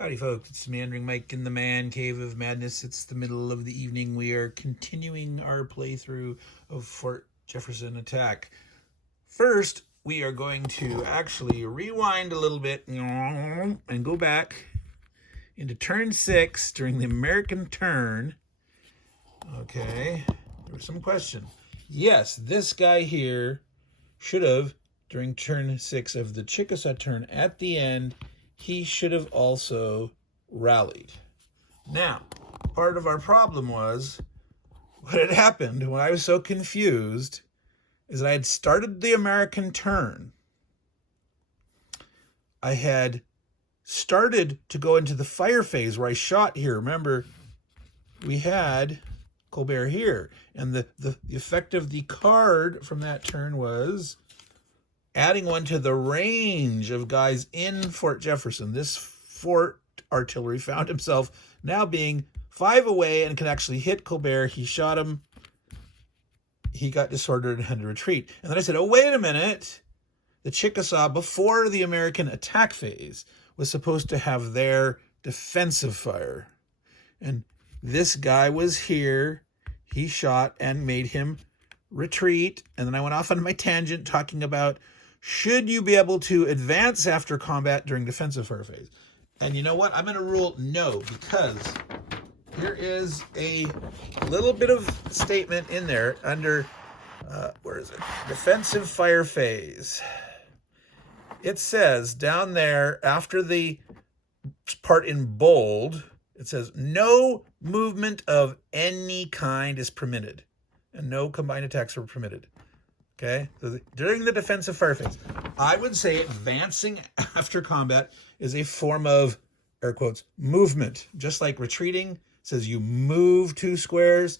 Howdy folks, it's Meandering Mike in the Man Cave of Madness. It's the middle of the evening. We are continuing our playthrough of Fort Jefferson Attack. First, we are going to actually rewind a little bit and go back into turn 6 during the American turn. Okay, there was some question. Yes, this guy here should have, during turn 6 of the Chickasaw turn at the end, he should have also rallied. Now, part of our problem was, what had happened when I was so confused is that I had started the American turn. I had started to go into the fire phase where I shot here. Remember, we had Colbert here. And the effect of the card from that turn was adding one to the range of guys in Fort Jefferson. This fort artillery found himself now being 5 away and could actually hit Colbert. He shot him. He got disordered and had to retreat. And then I said, oh, wait a minute. The Chickasaw, before the American attack phase, was supposed to have their defensive fire. And this guy was here. He shot and made him retreat. And then I went off on my tangent talking about, should you be able to advance after combat during defensive fire phase? And you know what? I'm going to rule no, because here is a little bit of statement in there under, where is it? Defensive fire phase. It says down there after the part in bold, it says no movement of any kind is permitted and no combined attacks are permitted. Okay, so during the defensive fire phase, I would say advancing after combat is a form of, air quotes, movement. Just like retreating says you move 2 squares.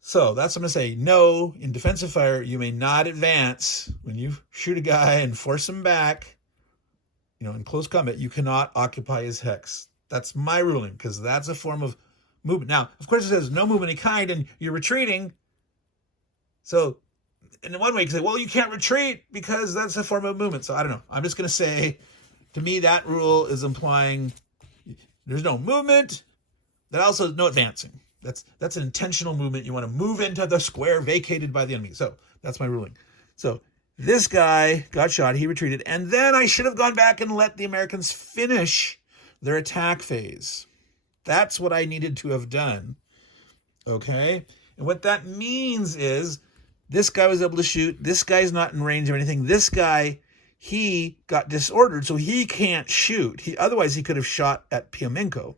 So that's what I'm going to say. No, in defensive fire, you may not advance. When you shoot a guy and force him back, in close combat, you cannot occupy his hex. That's my ruling, because that's a form of movement. Now, of course, it says no movement of any kind, and you're retreating. So in one way, you can say, well, you can't retreat because that's a form of movement. So I don't know. I'm just going to say, to me, that rule is implying there's no movement. That also no advancing. That's an intentional movement. You want to move into the square vacated by the enemy. So that's my ruling. So this guy got shot. He retreated. And then I should have gone back and let the Americans finish their attack phase. That's what I needed to have done. Okay? And what that means is, this guy was able to shoot. This guy's not in range of anything. This guy, he got disordered, so he can't shoot. Otherwise, he could have shot at Piamenko.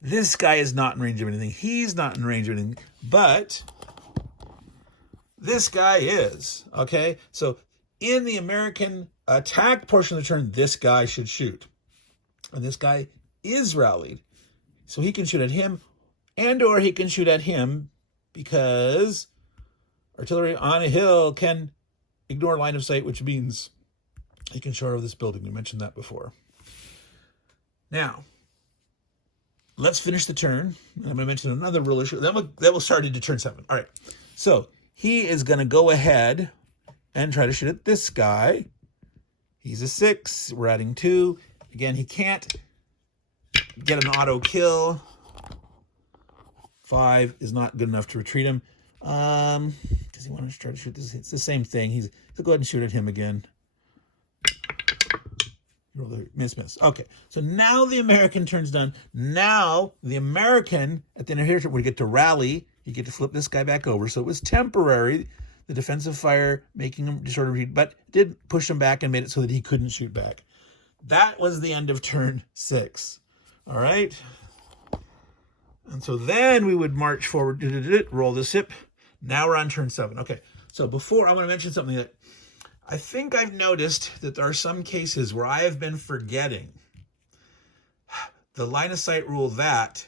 This guy is not in range of anything. He's not in range of anything. But this guy is. Okay? So in the American attack portion of the turn, this guy should shoot. And this guy is rallied. So he can shoot at him, and or he can shoot at him, because artillery on a hill can ignore line of sight, which means he can shoot over this building. We mentioned that before. Now, let's finish the turn. I'm going to mention another rule issue. Then we'll start into turn 7. All right. So he is going to go ahead and try to shoot at this guy. He's a 6. We're adding 2. Again, he can't get an auto kill. 5 is not good enough to retreat him. Does he want to try to shoot this? It's the same thing. He'll go ahead and shoot at him again. Miss. Okay, so now the American turn's done. Now the American, at the end of here, we get to rally. You get to flip this guy back over. So it was temporary, the defensive fire, making him disordered retreat, but did push him back and made it so that he couldn't shoot back. That was the end of turn 6. All right. And so then we would march forward, roll this hip. Now we're on turn 7. Okay, so before, I want to mention something that I think I've noticed, that there are some cases where I have been forgetting the line of sight rule, that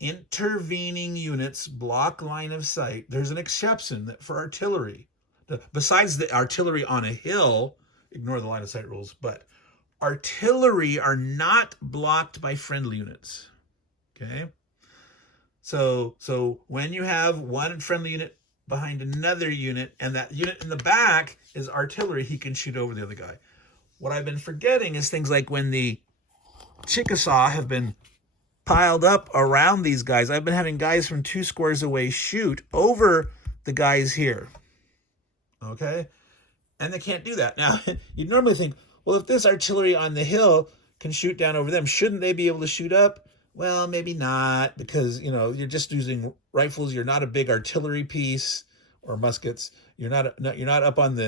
intervening units block line of sight. There's an exception that for artillery, besides the artillery on a hill, ignore the line of sight rules, but artillery are not blocked by friendly units. Okay? So when you have one friendly unit behind another unit, and that unit in the back is artillery, he can shoot over the other guy. What I've been forgetting is things like when the Chickasaw have been piled up around these guys. I've been having guys from 2 squares away shoot over the guys here. Okay? And they can't do that. Now, you'd normally think, well, if this artillery on the hill can shoot down over them, shouldn't they be able to shoot up? Well, maybe not, because, you know, you're just using rifles. You're not a big artillery piece or muskets. You're not up on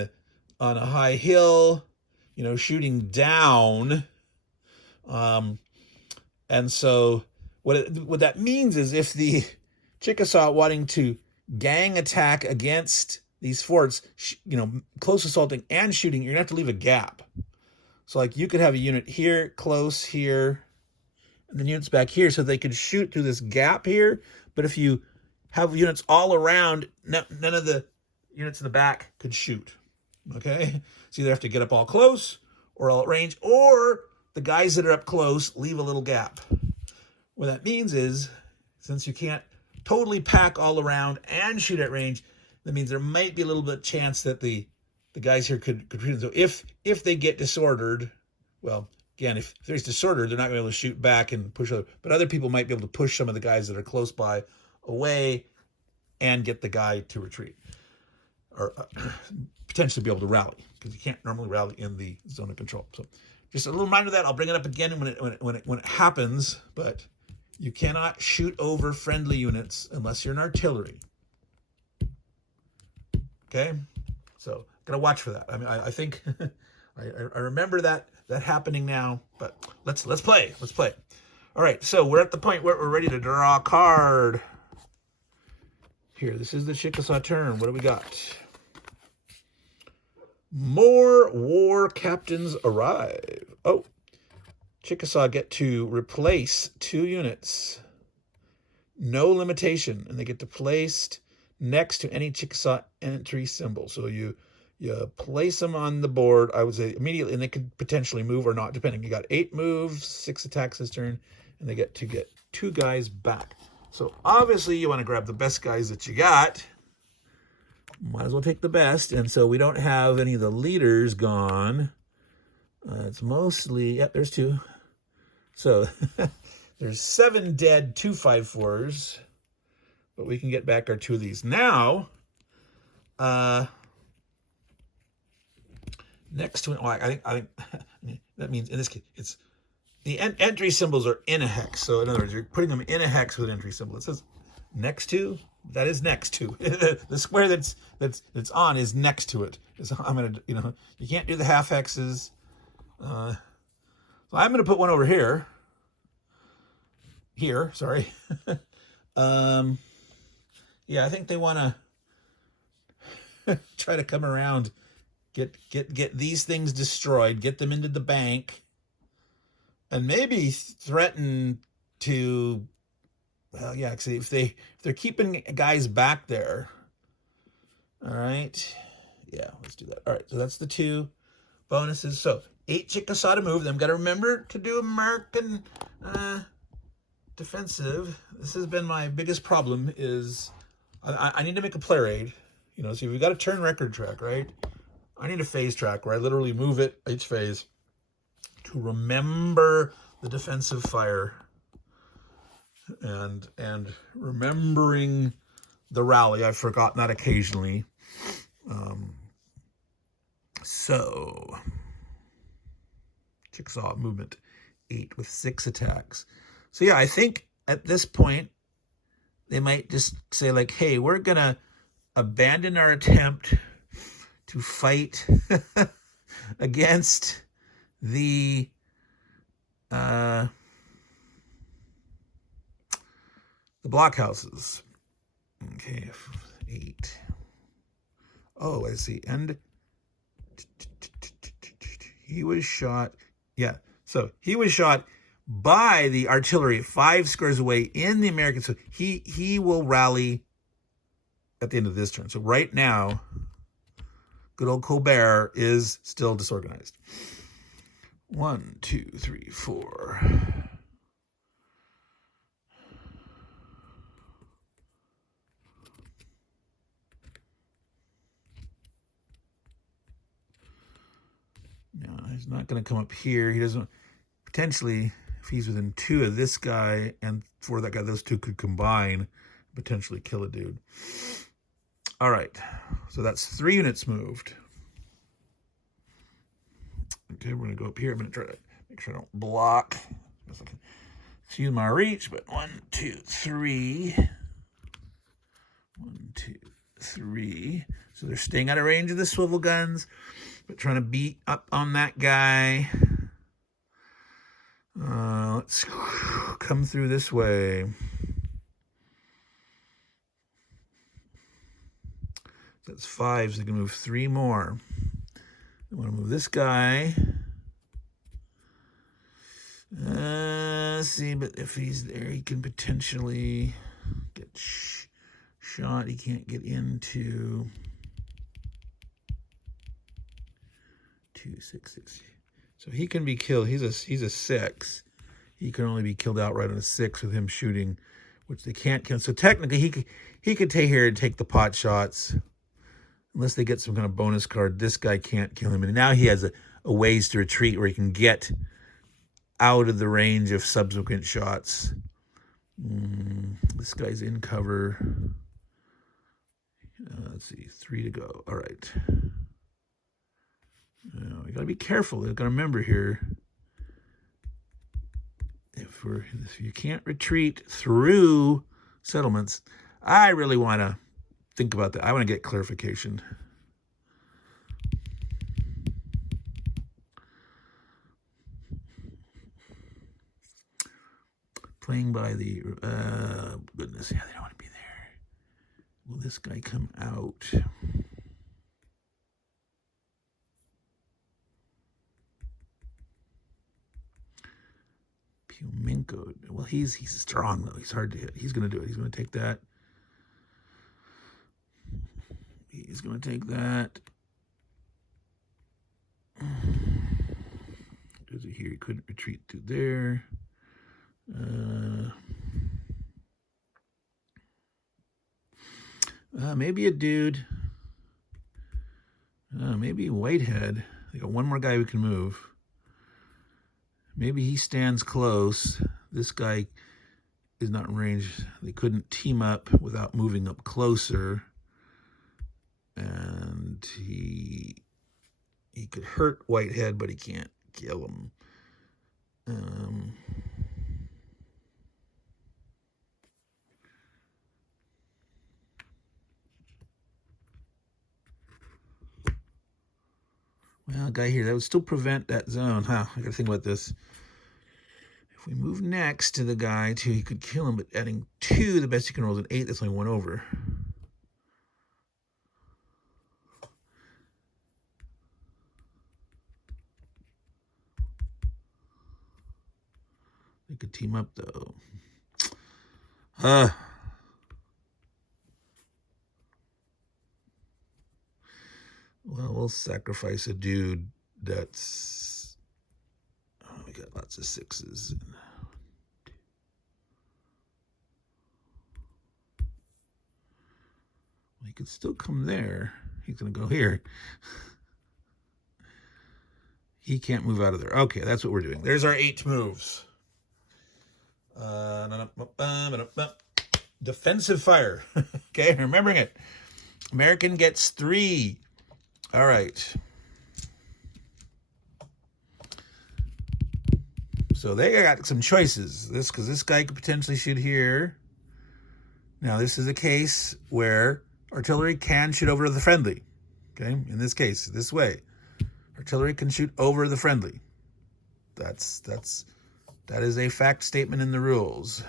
a high hill, you know, shooting down. And so what that means is if the Chickasaw wanting to gang attack against these forts, you know, close assaulting and shooting, you're gonna have to leave a gap. So like you could have a unit here, close here, and then units back here, so they could shoot through this gap here. But if you have units all around, none of the units in the back could shoot. Okay, so you either have to get up all close or all at range, or the guys that are up close leave a little gap. What that means is, since you can't totally pack all around and shoot at range, that means there might be a little bit of chance that the guys here could shoot. So if they get disordered, well, again, if there's disorder, they're not going to be able to shoot back and push over. But other people might be able to push some of the guys that are close by away and get the guy to retreat, or potentially be able to rally, because you can't normally rally in the zone of control. So just a little reminder of that. I'll bring it up again when it happens, but you cannot shoot over friendly units unless you're an artillery. Okay, so gotta watch for that. I mean, I think I remember that happening now. But let's play. Let's play. All right, so we're at the point where we're ready to draw a card. Here, this is the Chickasaw Turn. What do we got? More war captains arrive. Oh, Chickasaw get to replace 2 units. No limitation, and they get to placed next to any Chickasaw entry symbol. So you place them on the board, I would say immediately, and they could potentially move or not, depending. You got 8 moves, 6 attacks this turn, and they get to get 2 guys back. So obviously you want to grab the best guys that you got. Might as well take the best. And so we don't have any of the leaders gone. It's mostly, yep, there's 2. So there's 7 dead 2/5/4s, but we can get back our 2 of these. Now, next to it, well, I think that means in this case, it's the entry symbols are in a hex. So in other words, you're putting them in a hex with an entry symbol. It says next to, that is next to. The square that's on is next to it. So I'm gonna, you can't do the half hexes. So I'm gonna put one over here. Here, sorry. Yeah, I think they want to try to come around, get these things destroyed, get them into the bank, and maybe threaten to. Well, yeah, actually, if they're keeping guys back there. All right, yeah, let's do that. All right, so that's the 2 bonuses. So 8 Chickasaw to move. Them got to remember to do American defensive. This has been my biggest problem. Is I need to make a player aid. So we've got a turn record track, right? I need a phase track where I literally move it each phase to remember the defensive fire. And remembering the rally, I've forgotten that occasionally. So Chickasaw movement 8 with 6 attacks. So yeah, I think at this point they might just say like, hey, we're gonna abandon our attempt to fight against the blockhouses. Okay, 8. Oh, I see. And he was shot. Yeah, so he was shot by the artillery 5 squares away in the American. So he will rally at the end of this turn. So right now, good old Colbert is still disorganized. 1, 2, 3, 4. No, he's not going to come up here. He doesn't. Potentially, If he's within 2 of this guy and 4 of that guy, those 2 could combine, potentially kill a dude. All right, so that's 3 units moved. Okay, we're gonna go up here. I'm gonna try to make sure I don't block. Excuse my reach, but 1, 2, 3. 1, 2, 3. So they're staying out of range of the swivel guns, but trying to beat up on that guy. Let's come through this way. That's 5, so they can move 3 more. I want to move this guy. See, but if he's there, he can potentially get shot. He can't get into 2, 6, 6. So he can be killed. He's a 6. He can only be killed outright on a 6 with him shooting, which they can't kill. So technically, he could take here and take the pot shots, unless they get some kind of bonus card. This guy can't kill him, and now he has a ways to retreat where he can get out of the range of subsequent shots. This guy's in cover. Let's see, 3 to go. All right. We got to be careful. We got to remember here. If you can't retreat through settlements, I really want to think about that. I want to get clarification. Playing by the, goodness, yeah, they don't want to be there. Will this guy come out? Puminko, well, he's strong, though. He's hard to hit. He's going to do it. He's going to take that. He's going to take that. Does he here? He couldn't retreat through there. Maybe a dude. Maybe Whitehead. They got one more guy who can move. Maybe he stands close. This guy is not in range. They couldn't team up without moving up closer. And he could hurt Whitehead, but he can't kill him. Well, guy here, that would still prevent that zone. I gotta think about this. If we move next to the guy, too, he could kill him, but adding 2, the best you can roll is an 8. That's only 1 over. They could team up, though. Well, we'll sacrifice a dude that's... Oh, we got lots of 6s. Well, he could still come there. He's going to go here. He can't move out of there. Okay, that's what we're doing. There's our 8 moves. Defensive fire. Okay, remembering it. American gets 3. All right. So they got some choices. Because this guy could potentially shoot here. Now, this is a case where artillery can shoot over the friendly. Okay, in this case, this way. Artillery can shoot over the friendly. That is a fact statement in the rules.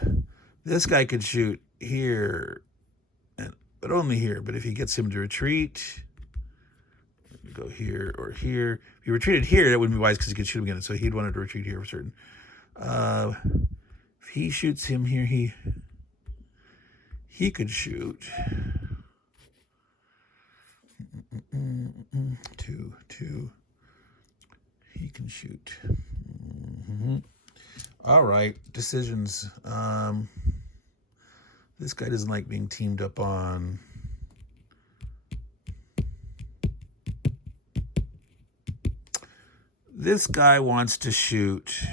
This guy could shoot here, but only here. But if he gets him to retreat, go here or here. If he retreated here, that wouldn't be wise because he could shoot him again. So he'd want to retreat here for certain. If he shoots him here, he could shoot. 2. He can shoot. All right, decisions. This guy doesn't like being teamed up on. This guy wants to shoot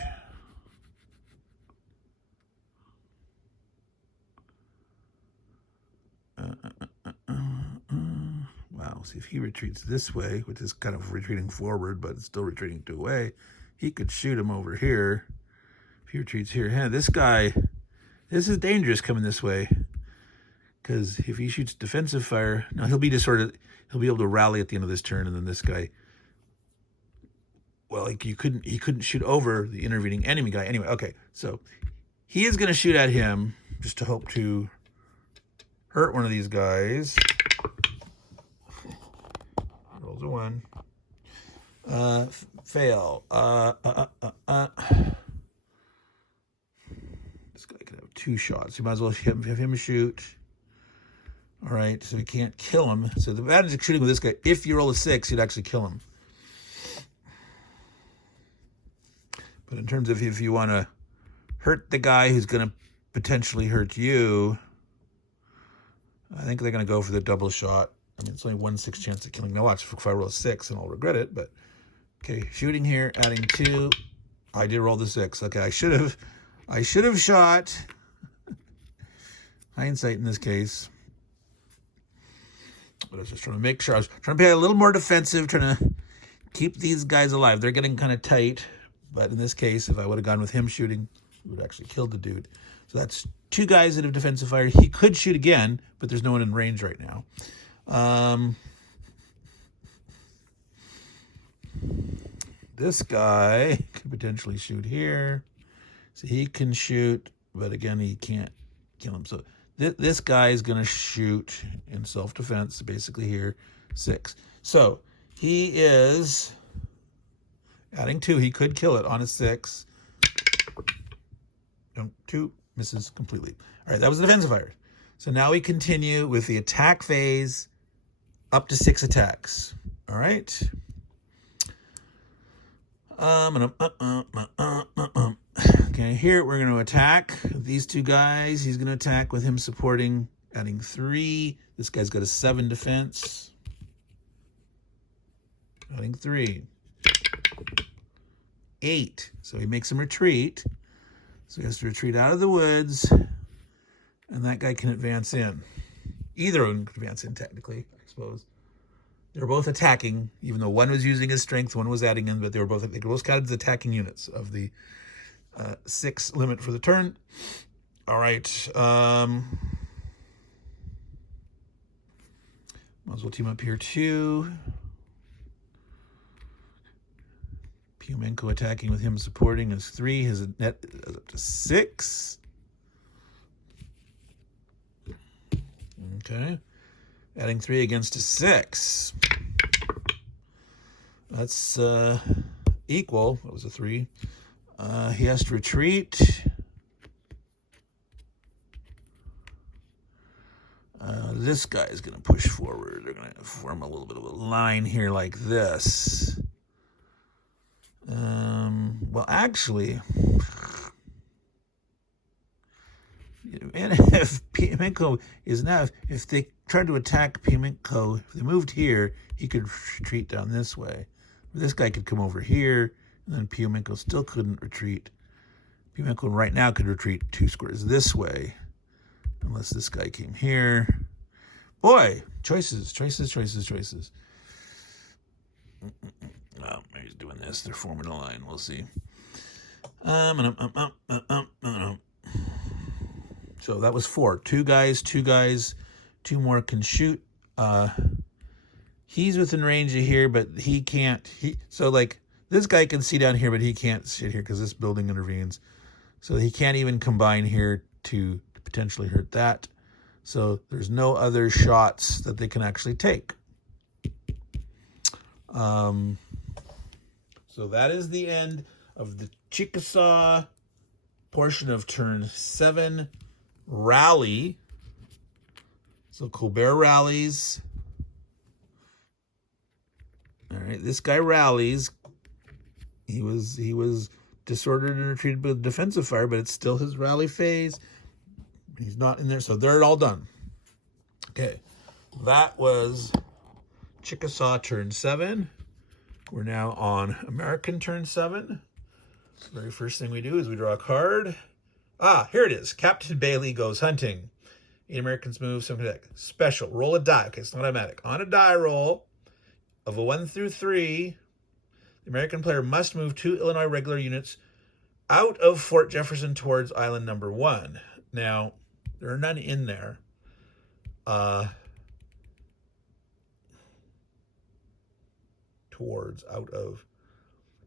see if he retreats this way, which is kind of retreating forward, but it's still retreating to away. He could shoot him over here. If he retreats here, this guy, this is dangerous coming this way. Because if he shoots defensive fire, now he'll be disordered. He'll be able to rally at the end of this turn, and then this guy, well, like he couldn't shoot over the intervening enemy guy. Anyway, okay, so he is going to shoot at him just to hope to hurt one of these guys. Rolls a 1. Fail. This guy could have 2 shots. You might as well have him shoot. All right, so he can't kill him. So the advantage of shooting with this guy, if you roll a 6, you'd actually kill him. But in terms of if you want to hurt the guy who's going to potentially hurt you, I think they're going to go for the double shot. I mean, it's only 1/6 chance of killing. Now watch, if I roll a 6, and I'll regret it. But okay, shooting here, adding 2. I did roll the 6. Okay, I should have shot. Hindsight in this case. But I was just trying to make sure. I was trying to be a little more defensive, trying to keep these guys alive. They're getting kind of tight. But in this case, if I would have gone with him shooting, we would have actually killed the dude. So that's 2 guys that have defensive fire. He could shoot again, but there's no one in range right now. This guy could potentially shoot here. So he can shoot, but again, he can't kill him. So this guy is going to shoot in self-defense, basically here, 6. So he is adding 2. He could kill it on a 6. 2 misses completely. All right, that was the defensive fire. So now we continue with the attack phase, up to 6 attacks. All right. Okay, here we're going to attack these 2 guys. He's going to attack with him supporting, adding 3. This guy's got a 7 defense. Adding 3. 8. So he makes him retreat. So he has to retreat out of the woods. And that guy can advance in. Either of them can advance in, technically, I suppose. They're both attacking, even though one was using his strength, one was adding in, but they were both counted as attacking units of the 6 limit for the turn. All right. Might as well team up here too. Piumenko attacking with him supporting is 3. His net is up to 6. Okay. Adding 3 against a 6. That's equal. That was a 3. He has to retreat. This guy is going to push forward. They're going to form a little bit of a line here like this. Well, actually, and if Piumenko is now, if they tried to attack Piumenko, if they moved here, he could retreat down this way. This guy could come over here, and then Piumenko still couldn't retreat. Piumenko right now could retreat 2 squares this way, unless this guy came here. Boy, choices. Oh, he's doing this. They're forming a line. We'll see. So that was 4. 2 guys. 2 more can shoot. He's within range of here, but he can't. So like this guy can see down here, but he can't sit here because this building intervenes. So he can't even combine here to potentially hurt that. So there's no other shots that they can actually take. So that is the end of the Chickasaw portion of turn 7 rally. So Colbert rallies. All right, this guy rallies. He was disordered and retreated with defensive fire, but it's still his rally phase. He's not in there, so they're all done. Okay, that was Chickasaw turn 7. We're now on American turn 7. The very first thing we do is we draw a card. Ah, here it is. Captain Bailey goes hunting. 8 Americans move, 7 attack. Special. Roll a die. Okay, it's not automatic. On a die roll of a 1 through 3, the American player must move 2 Illinois regular units out of Fort Jefferson towards island number 1. Now, there are none in there. Out of.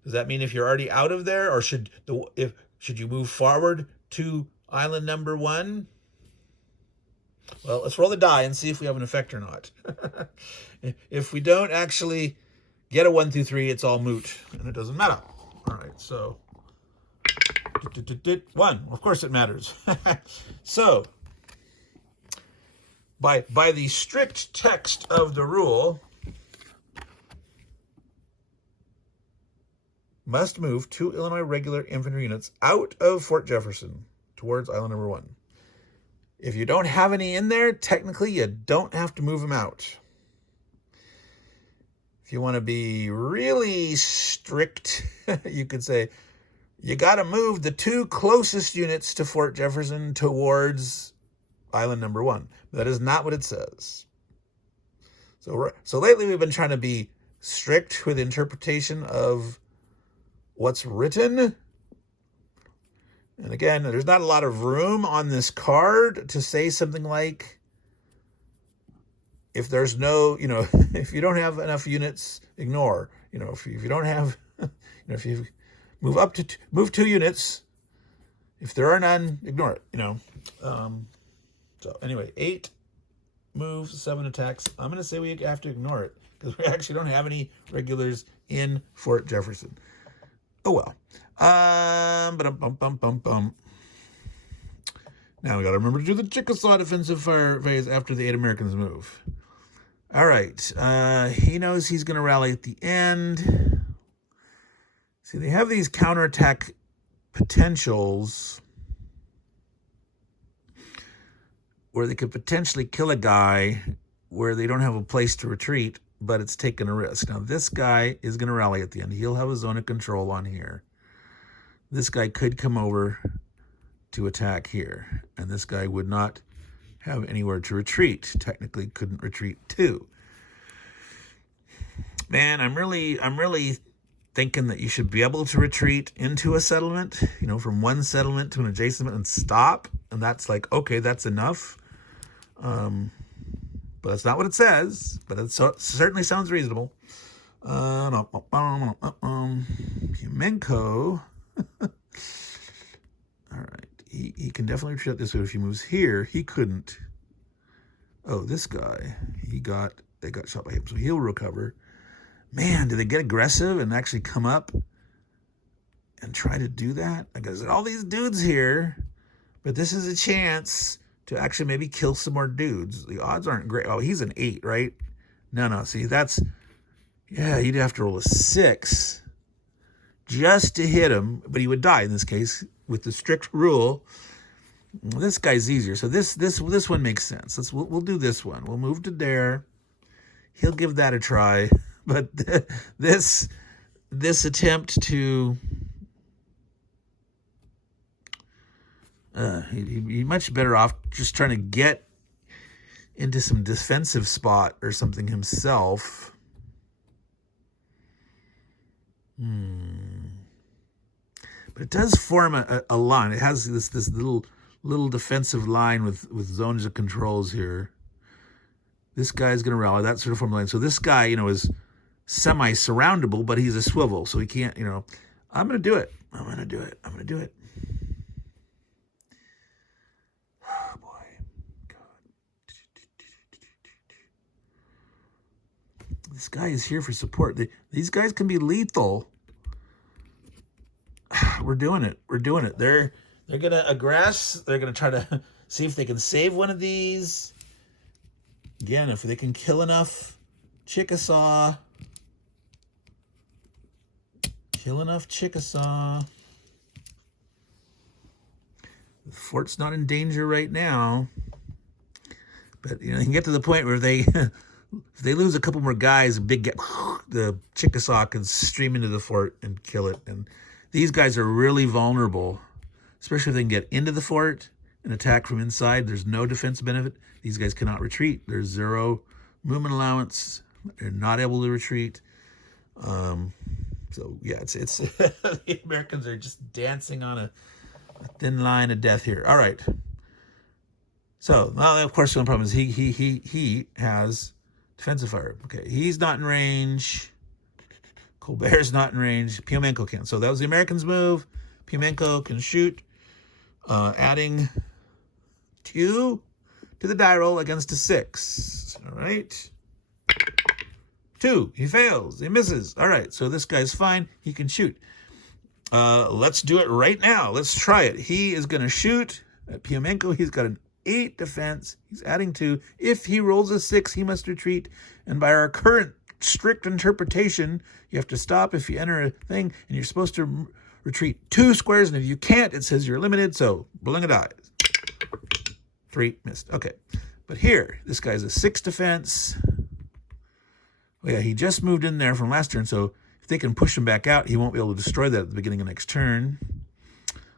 Does that mean if you're already out of there, or should you move forward to island number 1? Well, let's roll the die and see if we have an effect or not. If we don't actually get a 1 through 3, it's all moot, and it doesn't matter. All right, so 1. Of course it matters. So, by the strict text of the rule, must move 2 Illinois regular infantry units out of Fort Jefferson towards island number 1. If you don't have any in there, technically you don't have to move them out. If you want to be really strict, you could say, you got to move the 2 closest units to Fort Jefferson towards island number 1. But that is not what it says. So lately we've been trying to be strict with interpretation of what's written. And again, there's not a lot of room on this card to say something like, if there's no, if you don't have enough units, ignore. If you don't have, if you move 2 units, if there are none, ignore it. So anyway, 8 moves, 7 attacks. I'm going to say we have to ignore it because we actually don't have any regulars in Fort Jefferson. Oh well. Now we got to remember to do the Chickasaw defensive fire phase after the 8 Americans move. All right. He knows he's going to rally at the end. See, they have these counterattack potentials where they could potentially kill a guy where they don't have a place to retreat, but it's taking a risk. Now, this guy is going to rally at the end. He'll have a zone of control on here. This guy could come over to attack here, and this guy would not have anywhere to retreat. Technically, couldn't retreat too. Man, I'm really thinking that you should be able to retreat into a settlement, from one settlement to an adjacent and stop, and that's like, okay, that's enough. But that's not what it says, but it certainly sounds reasonable. Humenko. All right. He can definitely retreat this way. If he moves here, he couldn't. Oh, this guy, they got shot by him, so he'll recover. Man, did they get aggressive and actually come up and try to do that? Like, there's all these dudes here, but this is a chance to actually maybe kill some more dudes. The odds aren't great. Oh, he's an 8, right? No. See, you'd have to roll a 6 just to hit him, but he would die in this case with the strict rule. This guy's easier. So this one makes sense. We'll do this one. We'll move to there. He'll give that a try. But this attempt to he'd be much better off just trying to get into some defensive spot or something himself. But it does form a line. It has this little defensive line with zones of controls here. This guy's going to rally, that sort of form line. So this guy, is semi-surroundable, but he's a swivel, so he can't, I'm going to do it. I'm going to do it. Oh, boy. God. This guy is here for support. These guys can be lethal. We're doing it. They're going to aggress. They're going to try to see if they can save one of these. Again, if they can kill enough Chickasaw. The fort's not in danger right now. But, you can get to the point where if they lose a couple more guys, the Chickasaw can stream into the fort and kill it. And these guys are really vulnerable, especially if they can get into the fort. an attack from inside. There's no defense benefit. These guys cannot retreat. There's 0 movement allowance. They're not able to retreat. So yeah, it's the Americans are just dancing on a thin line of death here. All right. So, well, of course, the only problem is he has defensive fire. Okay, he's not in range. Colbert's not in range. Piamenko can. So that was the Americans' move. Piamenko can shoot, adding 2 to the die roll against a 6. All right. 2. He fails. He misses. All right. So this guy's fine. He can shoot. Let's do it right now. Let's try it. He is going to shoot at Piamenko. He's got an 8 defense. He's adding 2. If he rolls a 6, he must retreat. And by our current strict interpretation, you have to stop if you enter a thing, and you're supposed to retreat 2 squares. And if you can't, it says you're limited. So bling a die. 3 missed. Okay. But here, this guy's a 6 defense. Oh yeah, he just moved in there from last turn, so if they can push him back out, he won't be able to destroy that at the beginning of next turn.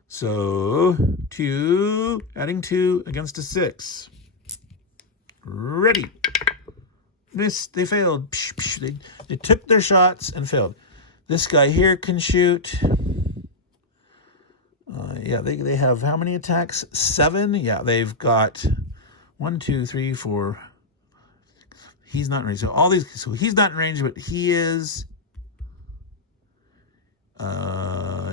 So 2, adding 2 against a 6. Ready. Missed. They failed. They took their shots and failed. This guy here can shoot. Yeah, they have how many attacks? 7? Yeah, they've got 1, 2, 3, 4. He's not in range. So he's not in range, but he is.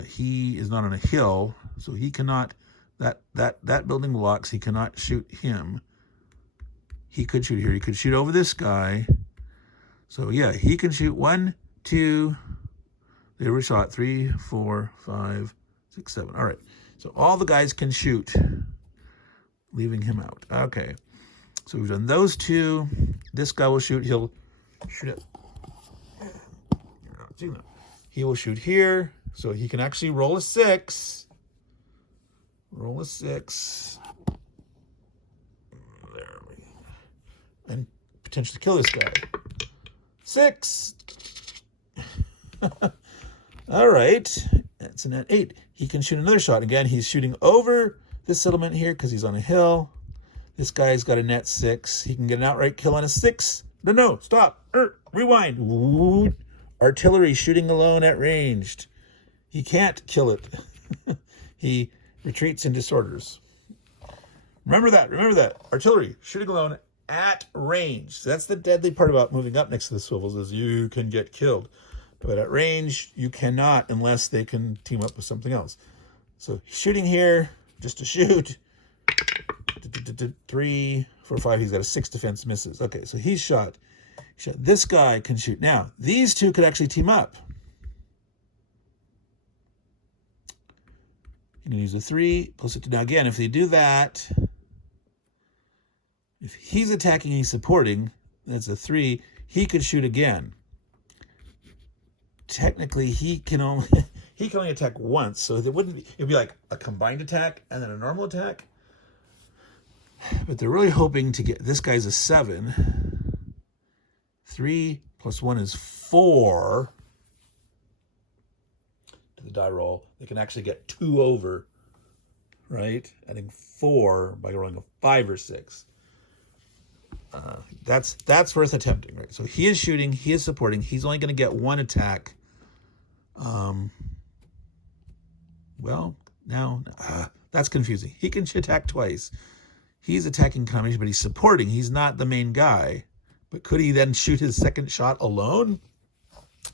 He is not on a hill, so he cannot. That building blocks. He cannot shoot him. He could shoot here. He could shoot over this guy. So yeah, he can shoot 1, 2. They were shot 3, 4, 5, 6, 7. All right. So all the guys can shoot, leaving him out. Okay. So we've done those 2. This guy will shoot. He'll shoot it. He will shoot here. So he can actually roll a 6. Roll a 6. There we go. And potentially kill this guy. 6. All right. That's an 8. He can shoot another shot. Again, he's shooting over this settlement here because he's on a hill. This guy's got a net 6. He can get an outright kill on a 6. No, stop. Rewind. Ooh. Artillery shooting alone at ranged. He can't kill it. He retreats in disorders. Remember that. Artillery shooting alone at range. So that's the deadly part about moving up next to the swivels, is you can get killed. But at range, you cannot unless they can team up with something else. So shooting here, just to shoot. 3, 4, 5. He's got a 6 defense, misses. Okay, so he's shot. This guy can shoot. Now, these 2 could actually team up. You can use a 3 plus a 2. Now, again, if they do that, if he's attacking and he's supporting, that's a 3. He could shoot again. Technically, he can only attack once, so it'd be like a combined attack and then a normal attack. But they're really hoping to get, this guy's a 7. 3 plus 1 is 4 to the die roll. They can actually get 2 over, right? Adding 4 by rolling a 5 or 6. That's worth attempting, right? So he is shooting, he is supporting. He's only going to get 1 attack. Well, now that's confusing. He can attack twice. He's attacking combination, but he's supporting. He's not the main guy. But could he then shoot his second shot alone?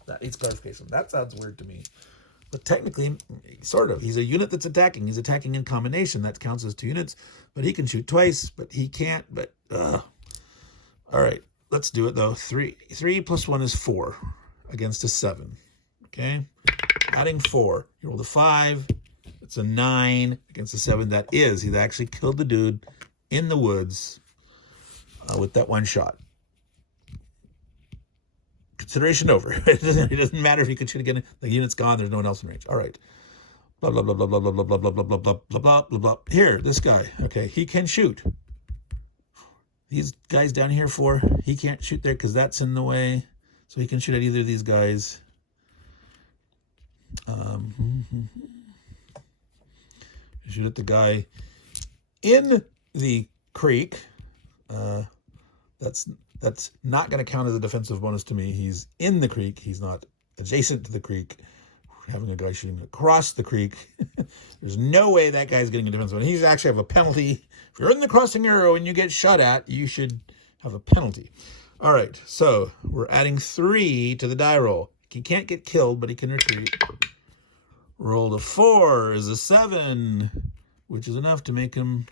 That needs clarification. That sounds weird to me. But technically, sort of. He's a unit that's attacking. He's attacking in combination. That counts as 2 units. But he can shoot twice, but he can't. But, all right. Let's do it, though. 3 plus 1 is 4 against a 7. Okay? Adding 4. You roll a 5. It's a 9 against a 7. That is. He actually killed the dude in the woods with that 1 shot. Consideration over. It doesn't matter if you can shoot again. The unit's gone. There's no one else in range. All right. Blah, blah, blah, blah, blah, blah, blah, blah, blah, blah, blah, blah, blah, blah, blah. Here, this guy. Okay, he can shoot. These guys down here, 4, he can't shoot there because that's in the way. So he can shoot at either of these guys. Shoot at the guy in the creek. That's not going to count as a defensive bonus to me. He's in the creek. He's not adjacent to the creek. Having a guy shooting across the creek. There's no way that guy's getting a defensive bonus. He's actually have a penalty. If you're in the crossing arrow and you get shot at, you should have a penalty. All right, so we're adding 3 to the die roll. He can't get killed, but he can retreat. Roll a 4 is a 7, which is enough to make him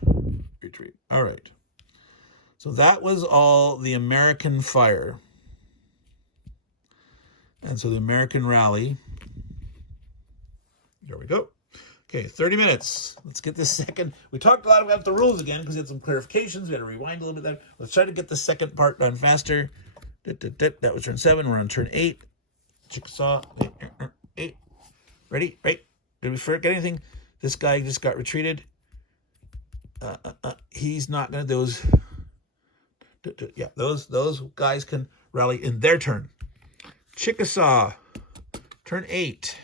retreat. All right. So that was all the American fire. And so the American rally. There we go. Okay, 30 minutes. Let's get this second. We talked a lot about the rules again because we had some clarifications. We had to rewind a little bit there. Let's try to get the second part done faster. That was turn 7. We're on turn 8. Chickasaw. 8. Ready? Right? Did we forget anything? This guy just got retreated. He's not going to... Those guys can rally in their turn. Chickasaw. Turn 8.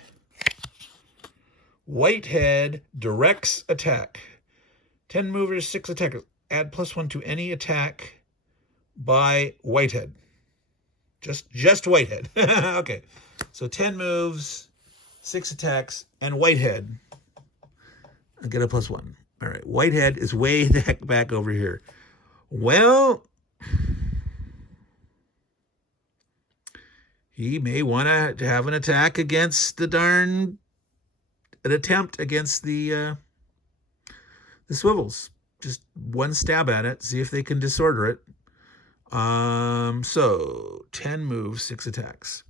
Whitehead directs attack. 10 movers, 6 attackers. Add +1 to any attack by Whitehead. Just Whitehead. Okay. So 10 moves, 6 attacks, and Whitehead. I get a +1. All right. Whitehead is way the heck back over here. Well, he may want to have an attack against an attempt against the swivels. Just one stab at it, see if they can disorder it. So 10 moves, 6 attacks.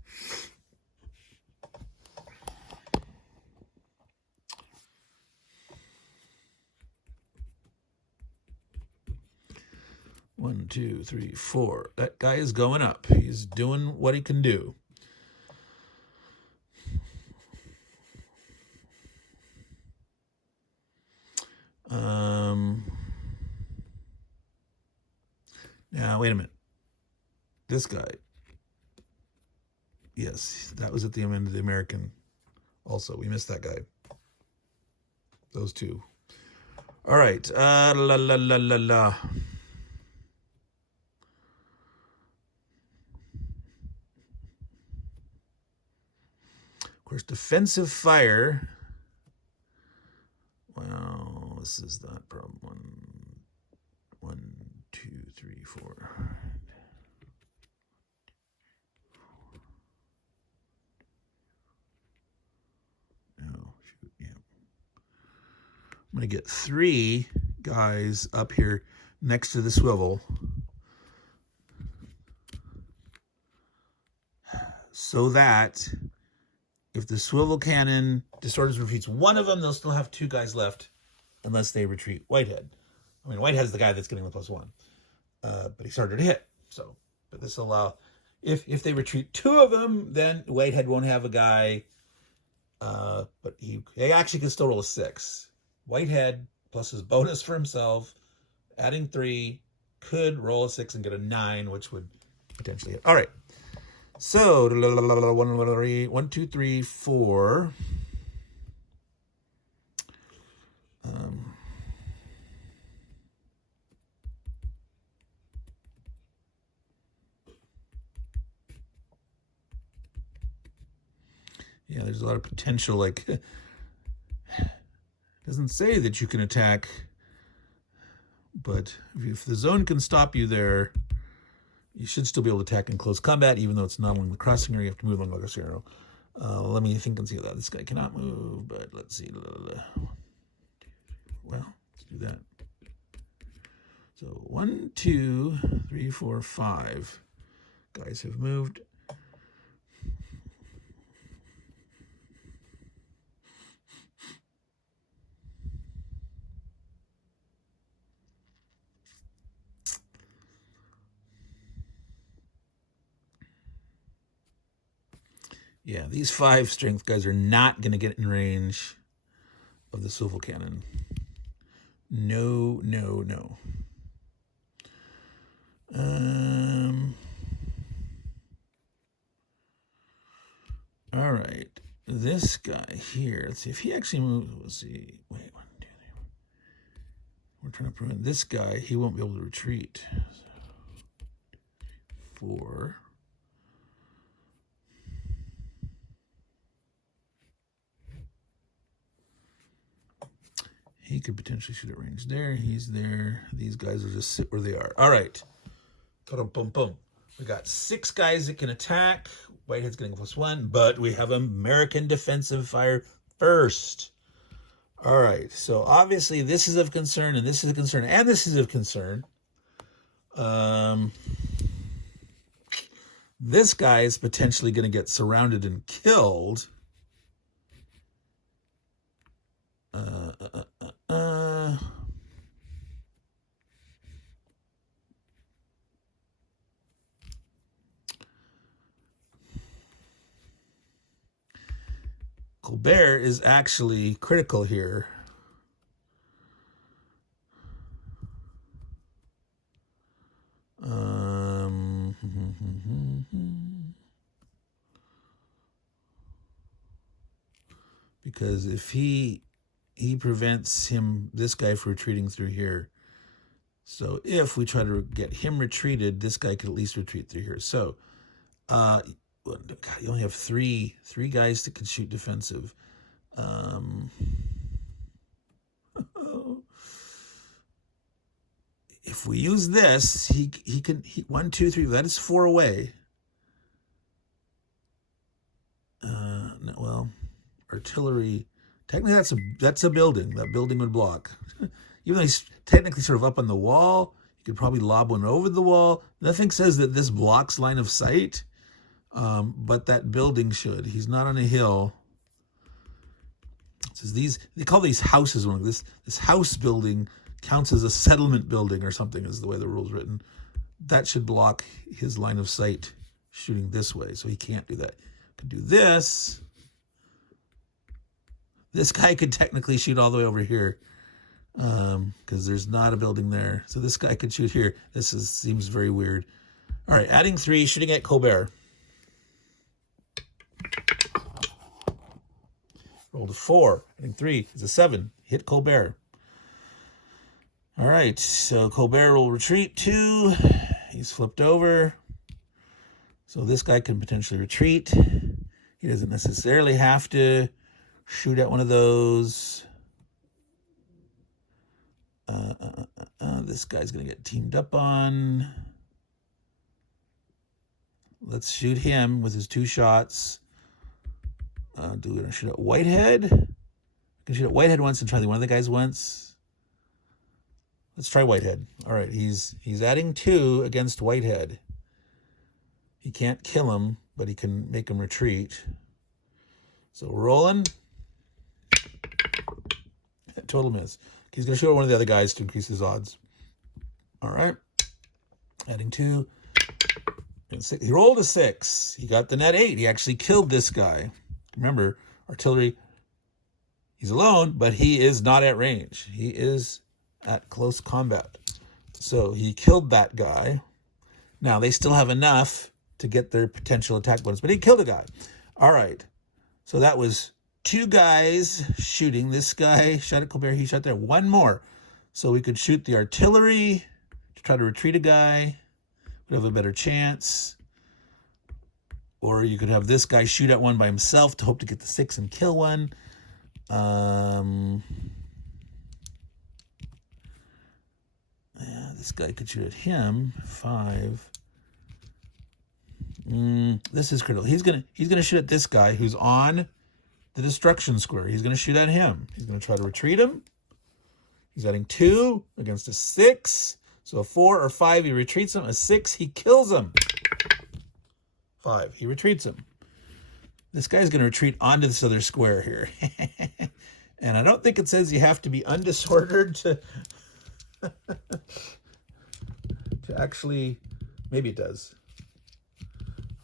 One, 2, 3, 4. That guy is going up. He's doing what he can do. Now, wait a minute. This guy. Yes, that was at the end of the American. Also, we missed that guy. Those two. All right. Of course, defensive fire. Well, this is not problem. 1, 2, 3, 4. No, shoot, yeah. I'm going to get 3 guys up here next to the swivel. So that if the swivel cannon disorders retreats one of them, they'll still have 2 guys left unless they retreat Whitehead. I mean, Whitehead's the guy that's getting the +1. But he's harder to hit. So, but this will allow, if they retreat 2 of them, then Whitehead won't have a guy. But he actually can still roll a 6. Whitehead plus his bonus for himself, adding 3, could roll a 6 and get a 9, which would potentially hit. All right. So 1, 2, 3, 4. Yeah, there's a lot of potential. Like, it doesn't say that you can attack, but if the zone can stop you there, you should still be able to attack in close combat, even though it's not along the crossing area. You have to move along the crossing arrow. Let me think and see that. This guy cannot move, but let's see. Well, let's do that. So 1, 2, 3, 4, 5 guys have moved. Yeah, these 5 strength guys are not going to get in range of the swivel cannon. No, no, no. All right. This guy here, let's see if he actually moves. Let's see. Wait, 1, 2, 3. We're trying to prevent this guy. He won't be able to retreat. 4. He could potentially shoot at range there. He's there. These guys will just sit where they are. All right. Boom. We got 6 guys that can attack. Whitehead's getting +1, but we have American defensive fire first. All right. So obviously this is of concern, and this is a concern, and this is of concern. This guy is potentially going to get surrounded and killed. Colbert is actually critical here. Because if he prevents this guy from retreating through here. So if we try to get him retreated, this guy could at least retreat through here. So God, you only have three guys that can shoot defensive. If we use this, he can 1, 2, 3. That is 4 away. Well, artillery. Technically, that's a building. That building would block. Even though he's technically sort of up on the wall, you could probably lob one over the wall. Nothing says that this blocks line of sight, but that building should. He's not on a hill. It says they call these houses. This house building counts as a settlement building or something, is the way the rule's written. That should block his line of sight shooting this way, so he can't do that. Could do this. This guy could technically shoot all the way over here because there's not a building there. So this guy could shoot here. Seems very weird. All right, adding 3, shooting at Colbert. Rolled a 4. Adding 3 is a 7. Hit Colbert. All right, so Colbert will retreat 2. He's flipped over. So this guy can potentially retreat. He doesn't necessarily have to shoot at one of those. This guy's going to get teamed up on. Let's shoot him with his 2 shots. Do we want to shoot at Whitehead? We can shoot at Whitehead once and try one of the guys once. Let's try Whitehead. All right, he's adding 2 against Whitehead. He can't kill him, but he can make him retreat. So rolling. Total miss. He's going to shoot at one of the other guys to increase his odds. All right. Adding 2. And 6. He rolled a 6. He got the net 8. He actually killed this guy. Remember, artillery, he's alone, but he is not at range. He is at close combat. So he killed that guy. Now, they still have enough to get their potential attack bonus, but he killed a guy. All right. So that was 2 guys shooting. This guy shot at Colbert. He shot there. 1 more. So we could shoot the artillery to try to retreat a guy. We'd have a better chance. Or you could have this guy shoot at one by himself to hope to get the 6 and kill one. Yeah, this guy could shoot at him. 5. This is critical. He's gonna shoot at this guy who's on the destruction square. He's gonna shoot at him. He's gonna try to retreat him. He's adding 2 against a 6. So a 4 or 5, he retreats him. A 6, he kills him. 5, he retreats him. This guy's gonna retreat onto this other square here. And I don't think it says you have to be undisordered to actually, maybe it does.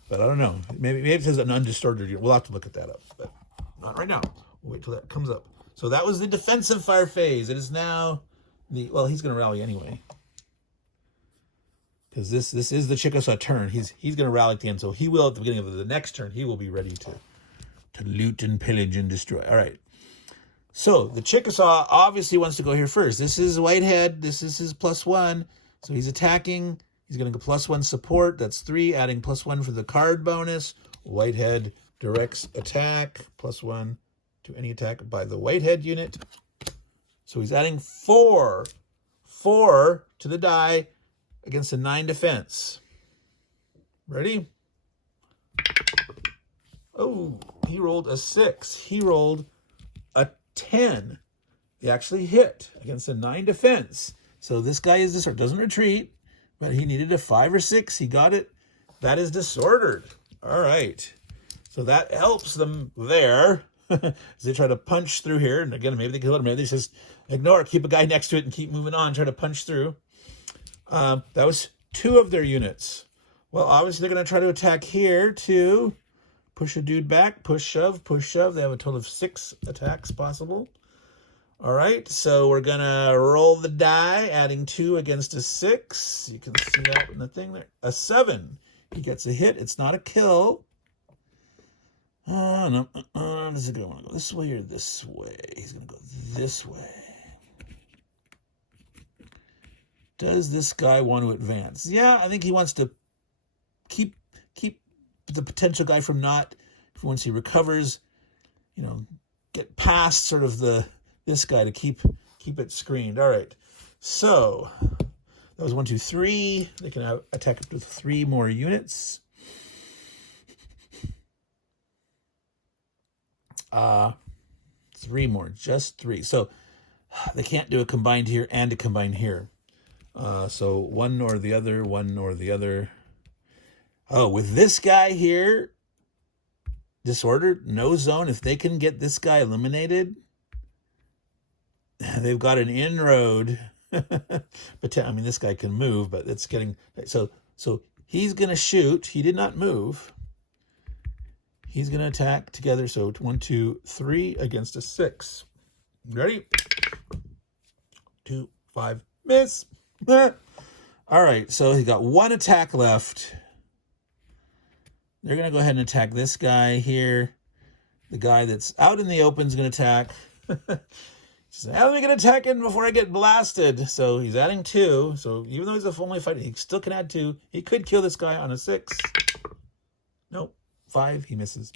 But I don't know. Maybe it says an undistorted. We'll have to look at that up, but not right now. We'll wait till that comes up. So that was the defensive fire phase. It is now well, he's going to rally anyway. Because this is the Chickasaw turn. He's going to rally at the end. So he will, at the beginning of the next turn, he will be ready to loot and pillage and destroy. All right. So the Chickasaw obviously wants to go here first. This is Whitehead. This is his +1. So he's attacking. He's going to go +1 support. That's 3, adding +1 for the card bonus. Whitehead directs attack. +1 to any attack by the Whitehead unit. So he's adding 4. 4 to the die against a 9 defense. Ready? Oh, he rolled a 6. He rolled a 10. He actually hit against a 9 defense. So this guy is disordered. Doesn't retreat, but he needed a 5 or 6. He got it. That is disordered. All right. So that helps them there. As they try to punch through here. And again, maybe they kill it. Maybe they just ignore, keep a guy next to it and keep moving on, try to punch through. That was 2 of their units. Well, obviously they're going to try to attack here to push a dude back, push, shove, push, shove. They have a total of 6 attacks possible. All right, so we're going to roll the die, adding 2 against a 6. You can see that in the thing there. A 7. He gets a hit. It's not a kill. No. Does it want to go this way or this way? He's going to go this way. Does this guy want to advance? Yeah, I think he wants to keep the potential guy from not, once he recovers, get past sort of this guy to keep it screened. All right. So that was 1, 2, 3. They can attack up to 3 more units. 3 more, just 3. So they can't do a combined here and a combined here. So one or the other, one or the other. Oh, with this guy here, disordered, no zone. If they can get this guy eliminated, they've got an inroad. But I mean, this guy can move, but it's getting so he's gonna shoot. He did not move. He's gonna attack together. So 1, 2, 3 against a 6. Ready? 2, 5, miss. All right, so he got 1 attack left. They're going to go ahead and attack this guy here. The guy that's out in the open is going to attack. Says, how am I going to attack him before I get blasted? So he's adding 2. So even though he's a only fighter, he still can add 2. He could kill this guy on a 6. Nope. 5. He misses.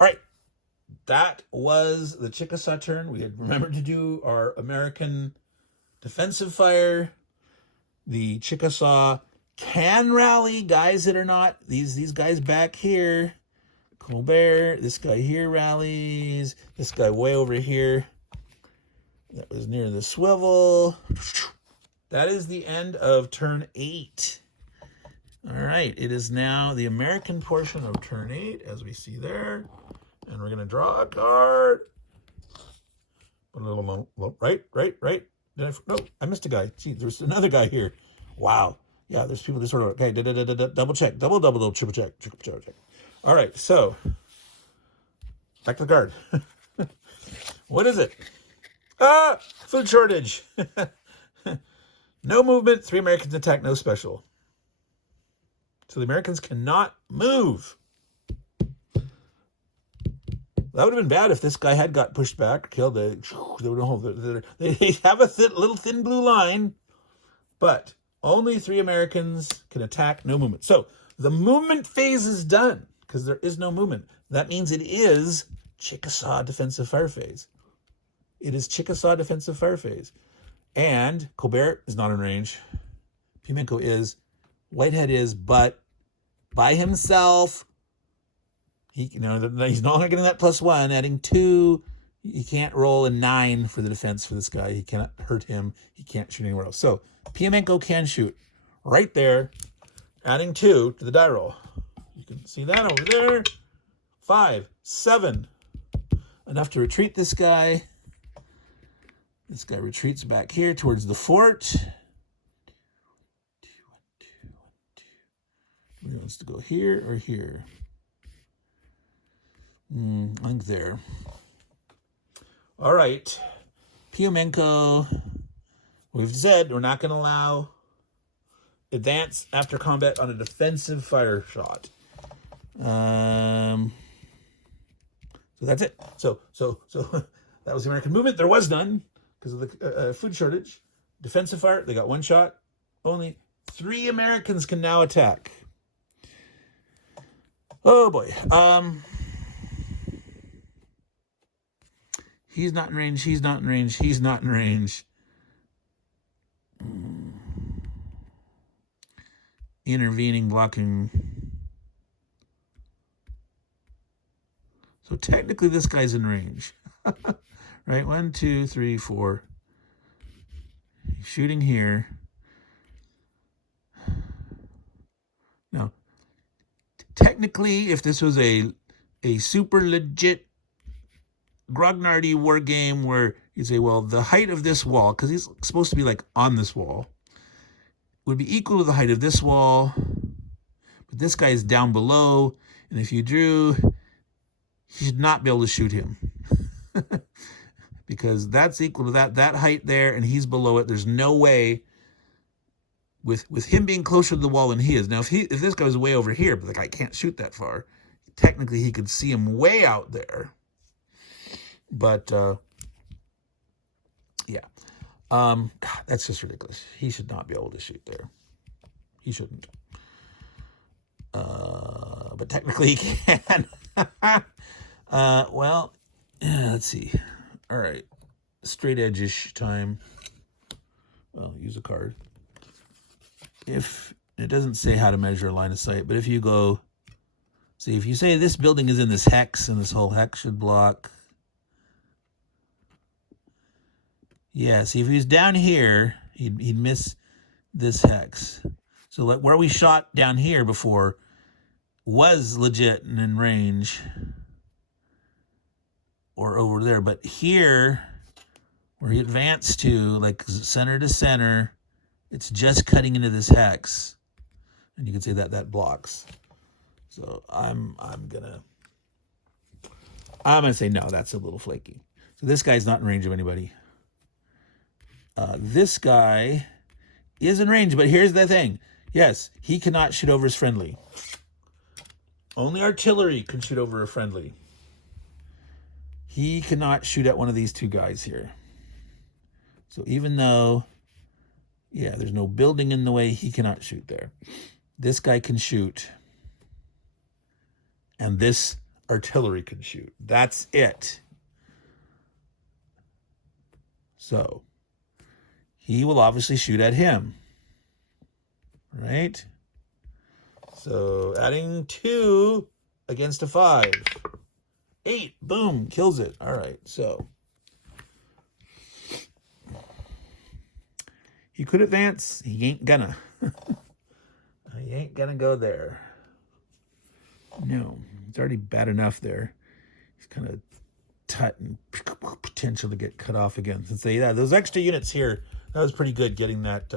All right. That was the Chickasaw turn. We had remembered to do our American defensive fire. The Chickasaw can rally guys that are not. These guys back here. Colbert, this guy here rallies. This guy way over here. That was near the swivel. That is the end of turn 8. All right, it is now the American portion of turn 8, as we see there. And we're going to draw a card. Put a little right. No, I missed a guy. Gee, there's another guy here. Wow. Yeah, there's people that sort of, okay, double check, double, triple check. All right, so back to the card. What is it? Food shortage. No movement, 3 Americans attack, no special. So the Americans cannot move. That would have been bad if this guy had got pushed back, killed. They have a little thin blue line, but only 3 Americans can attack, no movement. So the movement phase is done because there is no movement. That means it is Chickasaw defensive fire phase. It is Chickasaw defensive fire phase. And Colbert is not in range. Pimenko is. Whitehead is, but by himself, he's no longer getting that +1, adding 2. He can't roll a 9 for the defense for this guy. He cannot hurt him. He can't shoot anywhere else. So Pimenko can shoot right there, adding 2 to the die roll. You can see that over there. 5, 7. Enough to retreat this guy. This guy retreats back here towards the fort. He wants to go here or here. I think there. All right. Pimenko. We've said we're not going to allow advance after combat on a defensive fire shot. So that's it. So That was the American movement. There was none because of the food shortage. Defensive fire, they got one shot. Only 3 Americans can now attack. Oh boy. He's not in range, he's not in range, he's not in range. Intervening, blocking. So technically this guy's in range. Right? 1, 2, 3, 4. He's shooting here. Now, technically, if this was a super legit grognardy war game where you say, well, the height of this wall, because he's supposed to be like on this wall, would be equal to the height of this wall, but this guy is down below, and if you drew, you should not be able to shoot him. Because that's equal to that height there, and he's below it. There's no way, with him being closer to the wall than he is. Now, if this guy was way over here, but the guy can't shoot that far, technically he could see him way out there. But, yeah. God, that's just ridiculous. He should not be able to shoot there. He shouldn't. But technically he can. Well, let's see. All right. Straight edge-ish time. Well, use a card. If it doesn't say how to measure a line of sight, but if you go, see, if you say this building is in this hex and this whole hex should block. Yeah, see, if he was down here, he'd miss this hex. So like where we shot down here before was legit and in range, or over there. But here, where he advanced to, like center to center, it's just cutting into this hex. And you can say that blocks. So I'm gonna say no, that's a little flaky. So this guy's not in range of anybody. This guy is in range, but here's the thing. Yes, he cannot shoot over his friendly. Only artillery can shoot over a friendly. He cannot shoot at one of these 2 guys here. So even though, yeah, there's no building in the way, he cannot shoot there. This guy can shoot. And this artillery can shoot. That's it. So he will obviously shoot at him. Right? So adding 2 against a 5. 8, boom, kills it. All right, so he could advance. He ain't gonna. He ain't gonna go there. No, it's already bad enough there. He's kind of tut and potential to get cut off again. Since those extra units here, that was pretty good getting that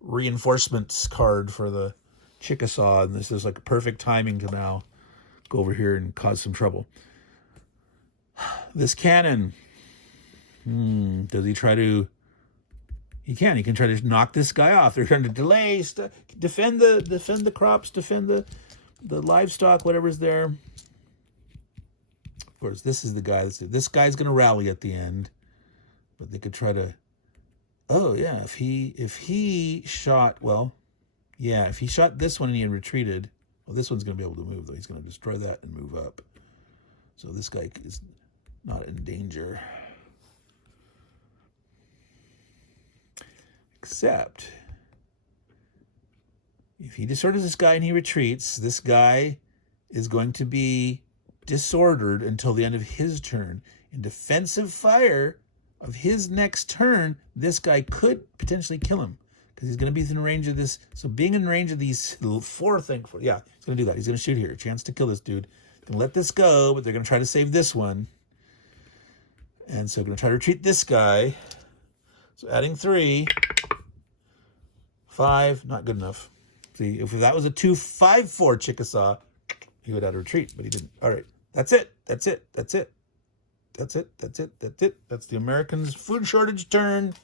reinforcements card for the Chickasaw, and this is like perfect timing to now go over here and cause some trouble. This cannon, does he try to? He can try to knock this guy off. They're trying to delay, defend the crops, defend the livestock, whatever's there. Of course, this is the guy. This guy's going to rally at the end, but they could try to. Oh yeah, if he shot, well, yeah, if he shot this one and he had retreated, well, this one's going to be able to move though. He's going to destroy that and move up. So this guy is not in danger. Except if he disorders this guy and he retreats, this guy is going to be disordered until the end of his turn. In defensive fire of his next turn, this guy could potentially kill him because he's going to be in range of this. So being in range of these 4 things, yeah, he's going to do that. He's going to shoot here. Chance to kill this dude. They're going to let this go, but they're going to try to save this one. And so going to try to retreat this guy. So adding 3. 5, not good enough. See, if that was a 2-5-4 Chickasaw, he would have to retreat, but he didn't. All right, that's it. That's it. That's it. That's it. That's it. That's it. That's the Americans' food shortage turn.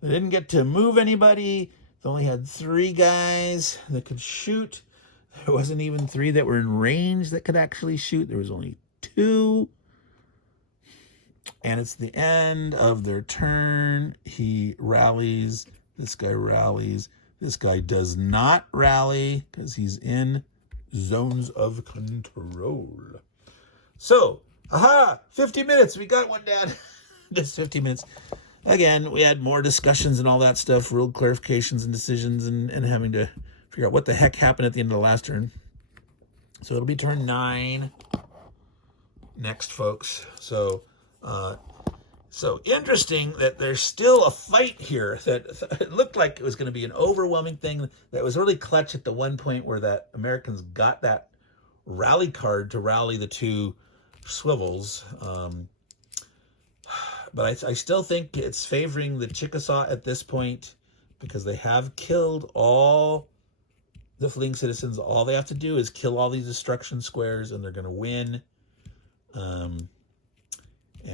They didn't get to move anybody. They only had 3 guys that could shoot. There wasn't even 3 that were in range that could actually shoot. There was only 2. And it's the end of their turn. He rallies. This guy rallies. This guy does not rally because he's in zones of control. So, 50 minutes. We got one down. Just 50 minutes. Again, we had more discussions and all that stuff, rule clarifications and decisions, and having to figure out what the heck happened at the end of the last turn. So it'll be turn 9 next, folks. So interesting that there's still a fight here. That it looked like it was going to be an overwhelming thing. That was really clutch at the one point where that Americans got that rally card to rally the 2 swivels. But I still think it's favoring the Chickasaw at this point because they have killed all the fleeing citizens. All they have to do is kill all these destruction squares and they're going to win. And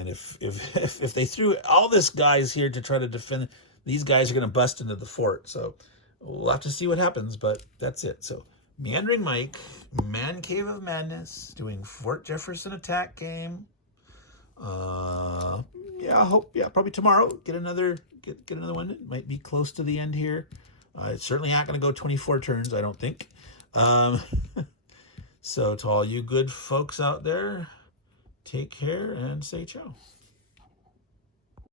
if they threw all this guys here to try to defend, these guys are going to bust into the fort. So we'll have to see what happens, but that's it. So Meandering Mike, Man Cave of Madness, doing Fort Jefferson Attack game. I hope, probably tomorrow, get another one. It might be close to the end here. It's certainly not going to go 24 turns, I don't think. So to all you good folks out there, take care and say ciao.